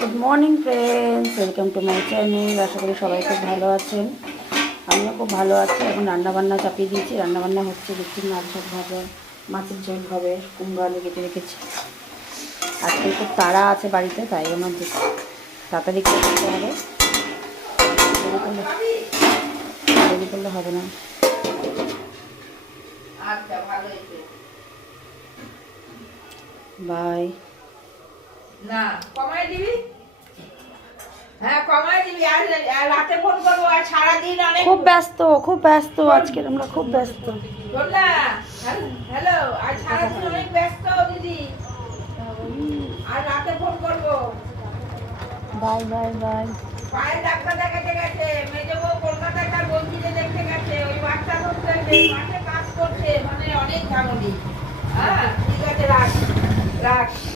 Good morning friends, welcome to my channel. আশা করি সবাই খুব ভালো আছেন। আমিও খুব ভালো আছি। এখন রান্নাবান্না চাপিয়ে দিয়েছি, রান্নাবান্না হচ্ছে। দেখছি মাছ ভাত ভাজা, মাছের ঝোল হবে, কুমড়ো আলু কেটে রেখেছি। আজকে খুব তাড়া আছে বাড়িতে, তাই আমার তাড়াতাড়ি করে করতে হবে। দেরি করলে হবে না। বাই। না কমাই দিবি, হ্যাঁ কমাই দিবি। আর রাতে ফোন করবো, আর সারাদিন অনেক খুব ব্যস্ত আজকে আমরা, খুব ব্যস্ত। না হ্যালো, আর সারাদিন অনেক ব্যস্ত দিদি, আর রাতে ফোন করবো। Bye bye bye. পায়ের ডাক্তার দেখাতে গেছে, মেজো বউ কলকাতায় তার বন্ধুদের দেখতে গেছে, ওই বাচ্চা ধরতে মাঠে কাজ করছে, মানে অনেক ঝামেলি। হ্যাঁ ঠিক আছে, রাখ রাখ।